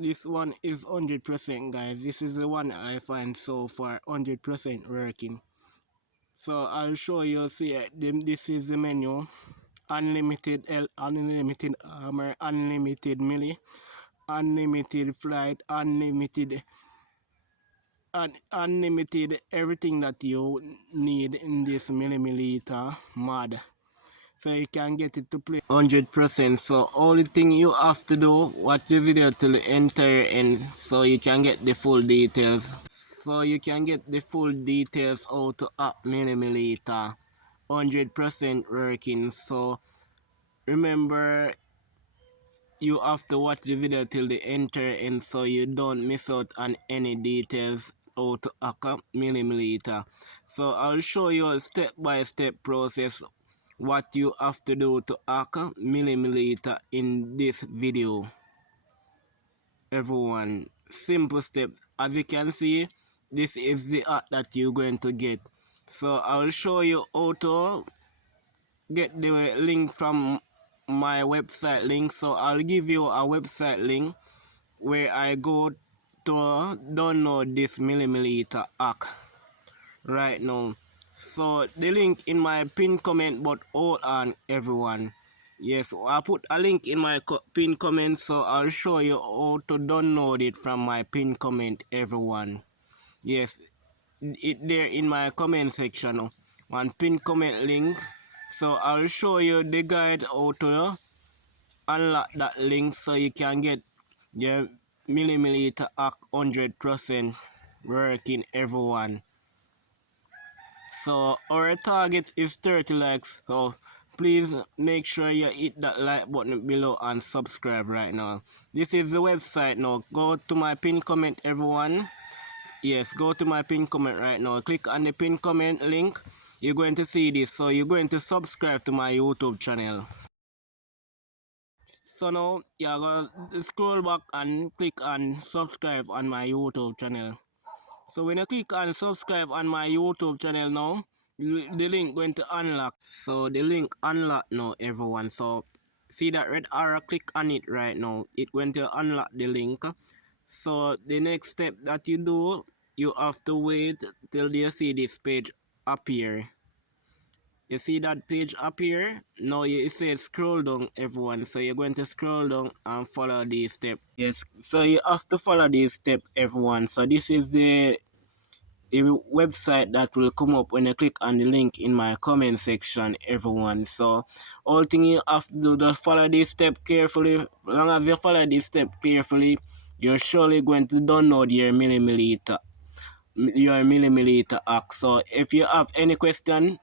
This one is 100%, guys. This is the one I find so far 100% working. So I'll show you. See, this is the menu: unlimited unlimited armor, unlimited melee, unlimited flight, unlimited everything that you need in this millimeter mod. So you can get it to play 100%. So only thing you have to do, watch the video till the entire end so you can get the full details. So you can get the full details how to app millimeter 100% working. So remember, you have to watch the video till the entire end so you don't miss out on any details how to hack up millimeter. So I'll show you a step-by-step process what you have to do to hack millimeter in this video. Everyone, simple steps. As you can see, this is the hack that you're going to get. So I'll show you how to get the link from my website link. So I'll give you a website link where I go to download this millimeter hack right now. So the link in my pinned comment, but hold on everyone. Yes, I put a link in my pinned comment, so I'll show you how to download it from my pinned comment, everyone. Yes, it there in my comment section, one pinned comment link. So I'll show you the guide how to unlock that link so you can get your millimeter hack 100% working, everyone. So our target is 30 likes, so please make sure you hit that like button below and subscribe right now. This is the website now. Go to my pinned comment, everyone. Yes, go to my pinned comment right now. Click on the pinned comment link. You're going to see this, so you're going to subscribe to my YouTube channel. So now you're going to scroll back and click on subscribe on my YouTube channel. So when you click on subscribe on my YouTube channel now, the link going to unlock. So the link unlock now, everyone. So see that red arrow, click on it right now. It going to unlock the link. So the next step that you do, you have to wait till you see this page appear. You see that page appear? Now it says scroll down, everyone. So you're going to scroll down and follow these steps. Yes, so you have to follow these steps, everyone. So this is the website that will come up when you click on the link in my comment section, everyone. So all thing you have to do, just follow this step carefully. As long as you follow this step carefully, you're surely going to download your millimeter hack. So if you have any question,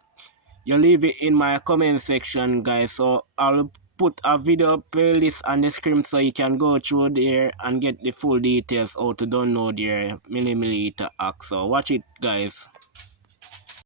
you leave it in my comment section, guys. So I'll put a video playlist on the screen so you can go through there and get the full details how to download your millimeter hack. So watch it, guys.